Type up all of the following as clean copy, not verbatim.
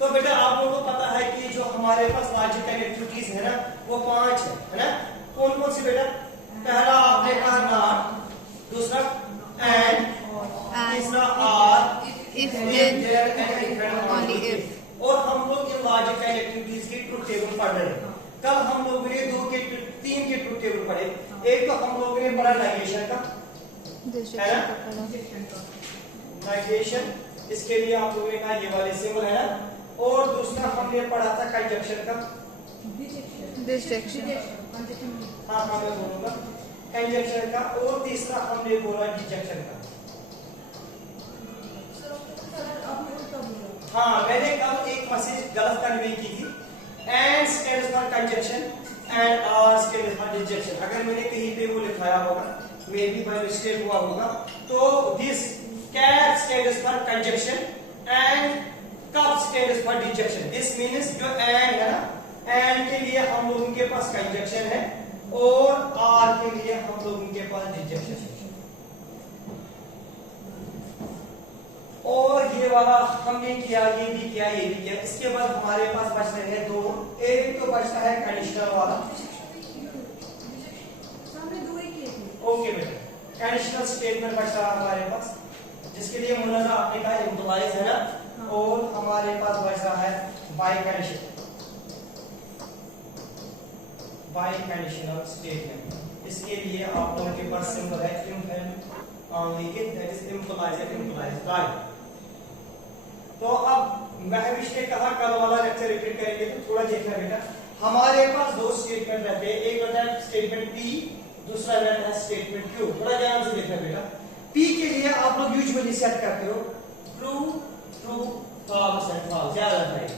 तो बेटा आप लोगों को पता है कि जो हमारे पास लॉजिकल एक्टिविटीज है ना वो 5 है ना। कौन कौन सी बेटा? पहला आपने कहा नॉट, दूसरा एंड, तीसरा or, if then then only if। और हम लोग इन लॉजिकल एक्टिविटीज की ट्रुथ टेबल पढ़ रहे हैं। कल हम लोगों ने 3 के ट्रुथ टेबल पढ़े। एक तो हम लोगों ने पढ़ा नेगेशन का, है ना, नेगेशन, इसके लिए आप लोगों ने कहा ये वाले सिंबल है ना। और दूसरा हमने पढ़ा था कंजक्शन का, डिस्ट्रैक्शन। हाँ मैं बोलूंगा कंजक्शन का। और तीसरा हमने बोला डिजक्शन का। हाँ मैंने कल एक मैसेज गलत कन्वे की थी। And stands for conjunction and or stands for disjunction. अगर मैंने कहीं पे वो लिखाया होगा, मे बी बाय मिस्टेक हुआ होगा, तो this cap stands for conjunction and cup stands for disjunction. This means जो एंड है ना, एंड के लिए हम लोगों के पास कंजक्शन है और आर के लिए हम लोगों के पास डिजक्शन है। और ये वाला हमने किया, ये भी किया, ये भी किया। इसके बाद हमारे पास बच रहे हैं 2। एक तो बचता है कंडीशनल वाला। ओके बेटा, कंडीशनल स्टेटमेंट बच रहा है हमारे पास, जिसके लिए मुनाजा आपने कहा इम्प्लाइज है ना। और हमारे पास बच रहा है बाय कंडीशनल स्टेटमेंट। इसके लिए आप लोगों के पास सिंबल है if and only if, that is implies by. तो अब महविश ने कहा कल वाला लेक्चर रिपीट करेंगे, तो थोड़ा देखना बेटा। हमारे पास 2 स्टेटमेंट रहते हैं, एक होता है स्टेटमेंट पी, दूसरा रहता है स्टेटमेंट क्यू। थोड़ा ध्यान से देखना बेटा। पी के लिए आप लोग यूजुअली सेट करते हो true true false and false, याद रखना है।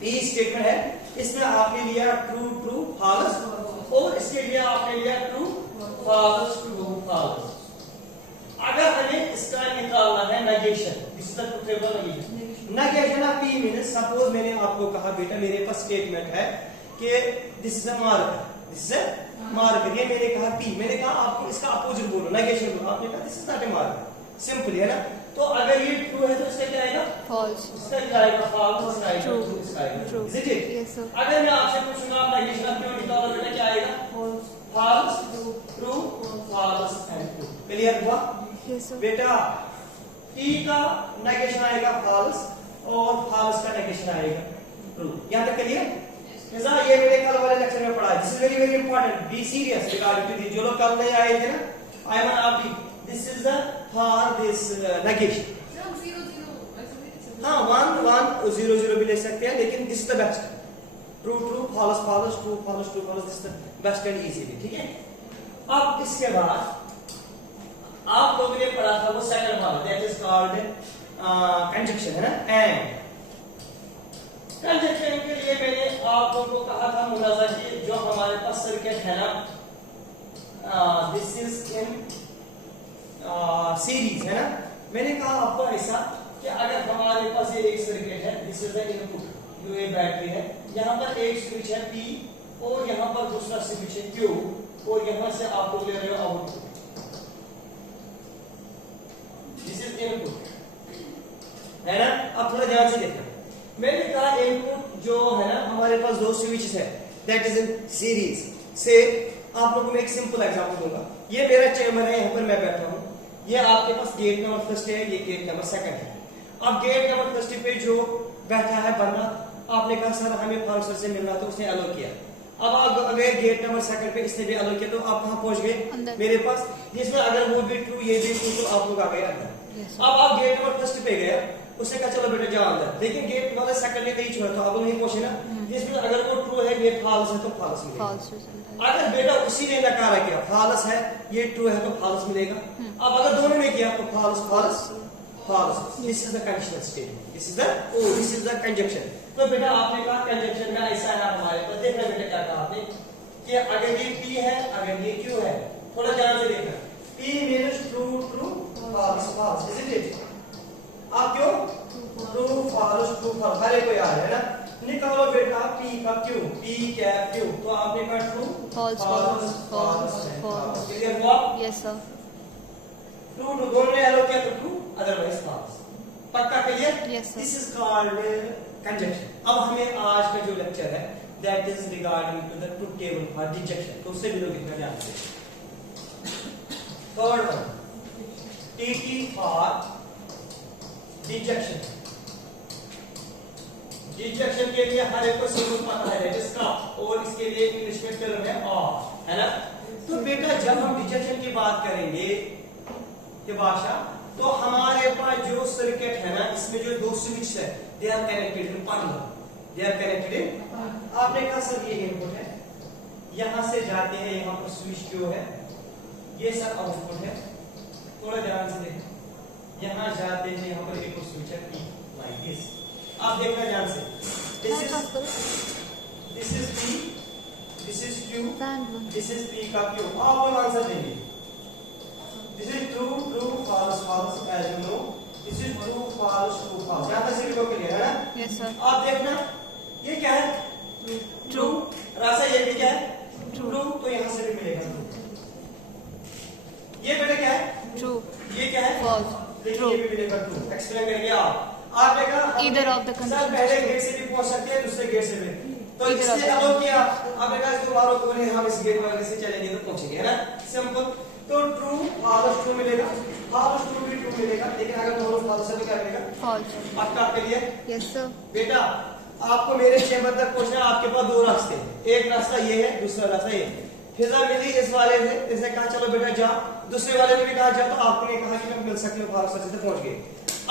पी स्टेटमेंट है, इसमें आपने लिया ट्रू ट्रू फॉल्स, और इसके लिए आपने लिया ट्रू फॉल्स ट्रू फॉल्स। अगर हमें इसका निकालना है negation, this is the truth table negation. Negation of P means, suppose मैंने आपको कहा बेटा मेरे पास स्टेटमेंट है कि this is a marker, this is a marker. ये मैंने कहा पी, मैंने कहा आपको इसका अपोजिट बोलो, नेगेशन बोलो। आपने कहा this is not a marker, simple है ना। तो अगर ये ट्रू है तो इसका क्या आएगा? फॉल्स। इसका क्या आएगा? फॉल्स। इसका आएगा ट्रू, इसका आएगा true. Is it? Yes sir. अगर मैं आपसे पूछूंगा आप नेगेशन ऑफ क्यों निकालो बेटा, क्या आएगा? False true false and true. Clear हुआ? Yes sir. बेटा P का नेगेशन आएगा फॉल्स और फॉल्स का नेगेशन आएगा ट्रू। यहां तक क्लियर? जैसा ये मैंने कल वाले लेक्चर में पढ़ा है। This is very very important, be serious regarding to this. जो लोग कल नहीं आए थे ना, आई वन आप भी, this is the for this negation. हाँ 1 1 0 0 भी ले सकते हैं, लेकिन this is the best. True true false false true false true false, this is the best and easy way, ठीक है। अब इसके बाद आप लोगों ने पढ़ा था वो सेकंड वाला, दैट इज कॉल्ड कंजक्शन, है ना। एंड कंजक्शन के लिए मैंने आप लोगों को कहा था मुलाजा कि जो हमारे पास सर्किट है ना, दिस इज इन सीरीज, है ना। मैंने कहा आपको ऐसा कि अगर हमारे पास ये एक सर्किट है, दिस इज द इनपुट, जो ये बैटरी है, यहाँ पर एक स्विच है P और यहाँ पर दूसरा स्विच है Q, और यहाँ से आप लोग ले रहे हो आउटपुट। दिस इज इनपुट, है ना। अब थोड़ा ध्यान से देखना। मैंने कहा इनपुट जो है ना, हमारे पास 2 स्विचेस है, दैट इज इन सीरीज। से आप लोगों को एक सिंपल एग्जांपल दूंगा। ये मेरा चेम्बर है, यहाँ पर मैं बैठा हूँ। ये आपके पास गेट नंबर फर्स्ट है, ये गेट नंबर सेकंड है। अब गेट नंबर फर्स्ट पे जो बैठा है बंदा, आपने कहा सर हमें फाउंसर से मिलना, तो उसने अलो किया। अब आप अगर गेट नंबर सेकंड पे इसने भी अलो किया, तो आप कहाँ पहुंच गए? मेरे पास। जिसमें अगर वो भी ट्रू ये भी ट्रू, तो आप लोग आ गए अंदर। अब आप गेट नंबर फर्स्ट पे गए, उसने कहा चलो बेटा जाओ अंदर, लेकिन गेट वाले सेकंड ने नहीं छोड़ा, तो आप लोग नहीं पहुंचे ना। जिसमें अगर वो ट्रू है, ये फॉल्स है, तो फॉल्स मिलेगा। अगर बेटा उसी ने नकारा किया, फॉल्स है, ये ट्रू है, तो फॉल्स मिलेगा। अब अगर दोनों ने किया, तो false false false. This is the conditional statement, this is the conjunction. तो बेटा आपने कहा कंजक्शन में ऐसा है हमारे पास। देखना बेटा क्या कहा आपने कि अगर ये P है, अगर ये Q है, थोड़ा ध्यान से देखना। P means true true false false, is it? आप क्यों ट्रू फॉल्स ट्रू फॉल्स, हर एक को याद है ना। निकालो बेटा P का Q, P कैप Q, तो आपने कहा true false false false false. Clear हुआ? Yes sir. ट्रू ट्रू दोनों ने एलो किया तो ट्रू, अदरवाइज फॉल्स। पक्का clear? Yes, sir. This is called conjunction. अब हमें आज का जो लेक्चर है that is regarding to the truth table for disjunction. तो उससे भी लोग लिखना जानते हैं. Third one TT for disjunction. Disjunction के लिए हर एक को सिंबल पता है दैट इज का, और इसके लिए इंग्लिश में टर्म है और, है ना? तो बेटा जब हम डिजक्शन की बात करेंगे ये भाषा, तो हमारे पास जो सर्किट है ना, इसमें जो दो स्विच है they are connected in parallel. They are connected in, आपने कहा सर ये इनपुट है, यहां से जाते हैं यहां पर स्विच क्यू है, ये सर आउटपुट है. थोड़ा ध्यान से देखें, यहां जाते हैं यहां पर एक और स्विच है पी लाइक दिस. आप देखना ध्यान से. This is P, this is Q, this is P का क्यू. आप लोग आंसर देंगे. This is true, true, false, false, as you know. This is true, false, true, false. यहाँ तक सभी को क्लियर है ना? Yes, sir. आप देखना, ये क्या है? True. रासा ये भी क्या है? True. तो यहाँ से भी मिलेगा true. ये बेटा क्या है? True. ये क्या है? False. लेकिन True. ये भी मिलेगा true. Explain करेंगे आप. आपने कहा Either of the sir conditions. पहले गेट से भी पहुंच सकते हैं, दूसरे गेट से भी. तो Either of इसलिए the अलो किया. आपने कहा इसको बारों को बोले हम इस गेट वाले से चलेंगे तो पहुंचेंगे, है ना? सिंपल. तो ट्रू फॉल्स ट्रू मिलेगा, फॉल्स ट्रू भी ट्रू मिलेगा, लेकिन अगर दोनों फॉल्स है तो क्या मिलेगा? False. पक्का आपके लिए? Yes, sir. बेटा आपको मेरे चेंबर तक पहुंचना है, आपके पास दो रास्ते हैं. एक रास्ता ये है, दूसरा रास्ता ये. फिजा मिली इस वाले से, इसने कहा चलो बेटा जा. दूसरे वाले ने भी कहा जा, तो आपने कहा कि मैं मिल सकते हो, फॉल्स से पहुंच गए.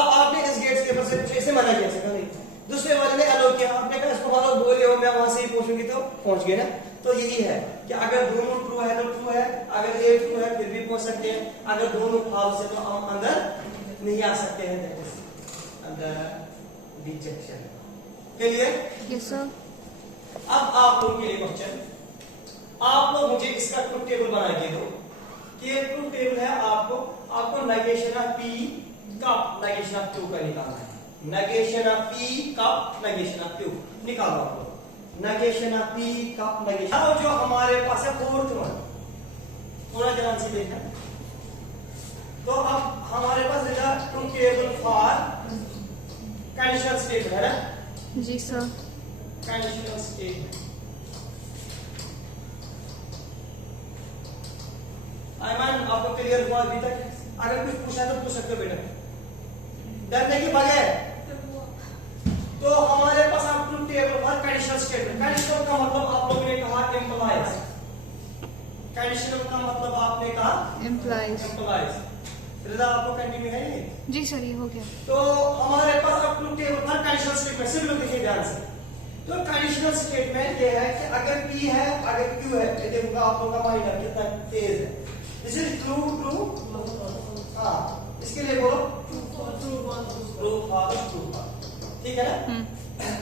अब आपने इस गेट के ऊपर से कुछ ऐसे मना किया, नहीं. दूसरे वाले ने अलो किया, आपने कहा इसको बारो बोले हो मैं वहां से ही पहुंचूंगी, तो पहुंच गए ना. तो यही है कि अगर दोनों ट्रू है तो ट्रू है, अगर ये ट्रू है फिर भी पहुंच सकते हैं, अगर दोनों फॉल्स है तो हम अंदर नहीं आ सकते हैं. दैट इज अंदर रिजेक्शन. क्लियर? Yes, sir. अब आप लोगों के लिए क्वेश्चन, आप लोग मुझे इसका ट्रुथ टेबल बना के दो कि ये ट्रुथ टेबल है. आपको negation of P cup negation of Q का निकालना है. Negation of P cup negation of Q निकालो आप लोग. Negation of P cup negation. अब जो हमारे पास है फोर्थ वन, थोड़ा ध्यान से देखना. तो अब हमारे पास है truth table for conditional statement, है ना? जी सर. Conditional statement. आयमान आपको क्लियर हुआ अभी तक? अगर कुछ पूछना तो पूछ सकते हो बेटा, डरने के बगैर. तो हमारे पास आप truth table for conditional statement. Conditional का मतलब आप लोगों ने कहा एम्प्लॉइज. कंडीशनल का मतलब आपने कहा Implies. एम्प्लॉइज. रिदा आपको कंटिन्यू है ये? जी सर, ये हो गया. तो हमारे पास अब truth table for conditional statement. सभी लोग देखिए ध्यान से. तो कंडीशनल स्टेटमेंट ये है कि अगर पी है अगर क्यू है, ये देखो आप लोगों का माइनर कितना तेज है. This is true true. हाँ इसके लिए बोलो ट्रू फॉल्स ट्रू फॉल्स. ठीक है ना?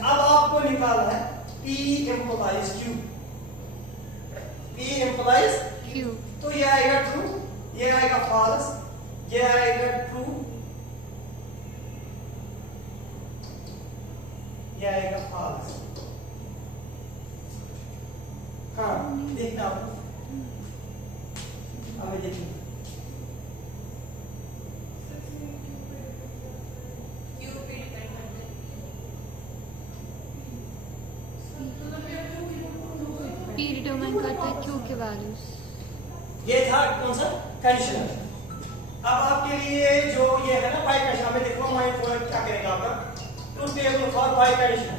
अब आपको निकालना है P employees Q. P employees Q. तो ये आएगा ट्रू, ये आएगा फॉल्स, ये आएगा ट्रू, ये आएगा फॉल्स. हाँ देखना आप. अब देखिए P डिटरमाइन करता है Q के वैल्यूज. ये था कौन सा कंडीशन. अब आपके लिए जो ये है ना बाई कंडीशन में देखो माइंड थोड़ा क्या करेगा आपका. Truth table for bi condition.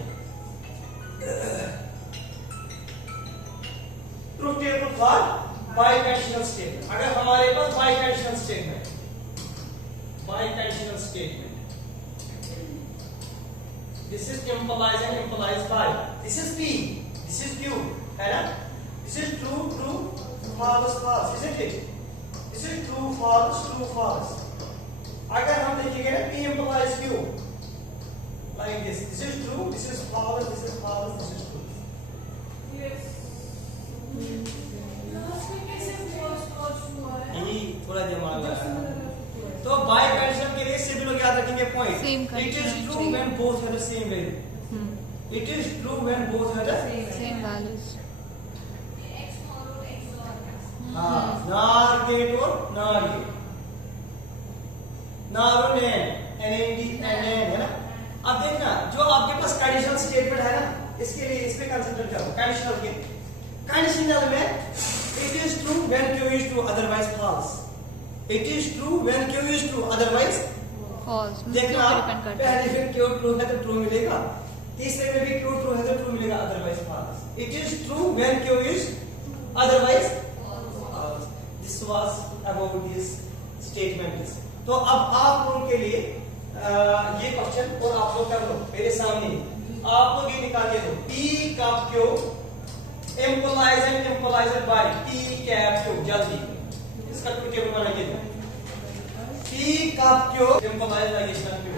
Truth table for biconditional statement. अगर हमारे पास biconditional statement this is implies and implies by. This is P, this is Q, है ना? This is true true false false, isn't it? This is true false true false. अगर हम देखेंगे ना P implies Q like this. This is true, this is false, this is false, this is true. Yes. यही थोड़ा दिमाग लगाना. तो bye condition के लिए सिर्फ लोग याद रखेंगे point. Same It is condition true चाहिए. when both have the same value. It is true when both have the Same values. हाँ नार गेट और नार गेट, नार और नैन. NAND है ना। अब देखना जो आपके पास कंडीशनल स्टेटमेंट है ना, इसके लिए इस पे कंसीडर करो। कंडीशनल में it is true when Q is true otherwise false. It is true when Q is true otherwise false. देखना पहले में Q ट्रू है तो ट्रू मिलेगा, तीसरे में भी Q ट्रू है तो ट्रू मिलेगा, otherwise false. It is true when Q is otherwise false. This was about this statements. तो अब आप लोगों के लिए ये क्वेश्चन और आप लोग कर लो मेरे सामने। आप लोग ये निकाल के दो P कब Q implies and implies by P cap Q। जल्दी इसका टेबल बना के दो। P कब Q एम्प्लॉइज एडिशनल Q